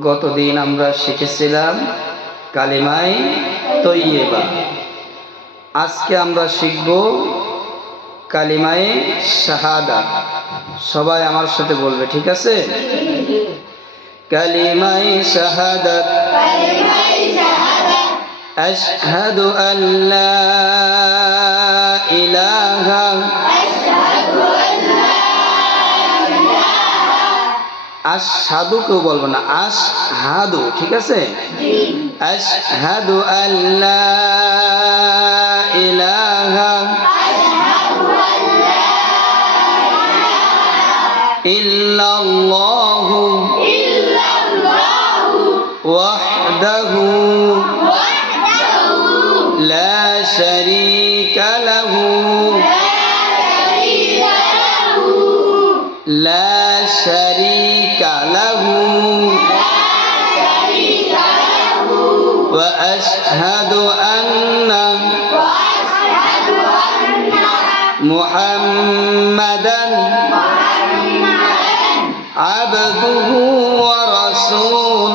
গতদিন আমরা শিখেছিলাম কালিমায়ে তয়্যিবা। আজকে আমরা শিখব কালিমায়ে শাহাদাত। সবাই আমার সাথে বলবে, ঠিক আছে? কালিমায়ে শাহাদাত, আশহাদু আল্লা ইলাহা, আশহাদু কেউ বলবো না, আশহাদু, ঠিক আছে? আশহাদু আল্লা ইলাহা ইল্লাল্লাহু ওয়াহদাহু লা শারীকা লাহু লা শারীকা লাহু ওয়া আশহাদু আন্না মুহাম্মাদান আবদুহু ওয়া রাসূলুহু